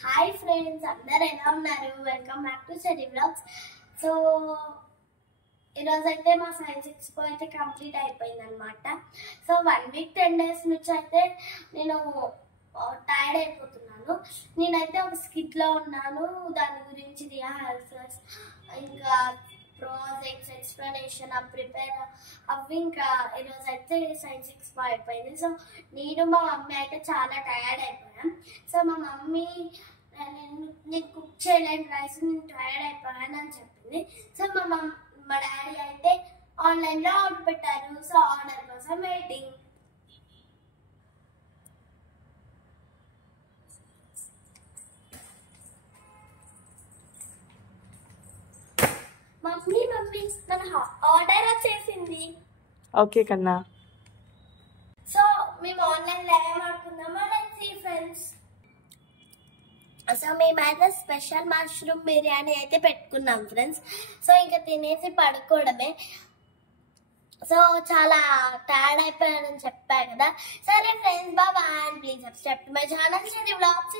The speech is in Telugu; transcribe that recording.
హాయ్ ఫ్రెండ్స్, అందరు ఎలా ఉన్నారు? Welcome back to study blogs. So ఈరోజు అయితే మా సైన్స్ ఎక్స్పో అయితే కంప్లీట్ అయిపోయింది అనమాట. సో 1 వీక్ 10 డేస్ నుంచి అయితే నేను టైర్డ్ అయిపోతున్నాను. నేనైతే ఒక స్కిట్లో ఉన్నాను, దాని గురించి రిహార్సల్స్, ఇంకా ప్రాజెక్ట్స్, ఎక్స్ప్లెనేషన్, ప్రిపేర్ అవి. ఇంకా ఈరోజు అయితే సైన్స్ ఎక్స్పో అయిపోయింది. సో నేను మా మమ్మీ అయితే చాలా టైర్డ్ అయిపోయాం. సో మా మమ్మీ నేను కుక్ చేయలేని రైస్, నేను టైర్డ్ అయిపోయాను అని చెప్పింది. సో మా డాడీ అయితే ఆన్లైన్లో ఆర్డర్ పెట్టారు. సో ఆర్డర్ కోసం వెయిటింగ్. మమ్మీ మన ఆర్డర్ వచ్చేసింది. ఓకే కన్నా. సో మేము ఆన్లైన్లో ఏం ఆడుకుందామో లెట్స్ సీ ఫ్రెండ్స్. సో మేమైతే స్పెషల్ మష్రూమ్ బిర్యానీ అయితే పెట్టుకున్నాం ఫ్రెండ్స్. సో ఇంకా తినేసి పడుకోవడమే. సో చాలా టైర్డ్ అయిపోయానని చెప్పా కదా. సరే friends, bye. Please subscribe to my channel study blogs.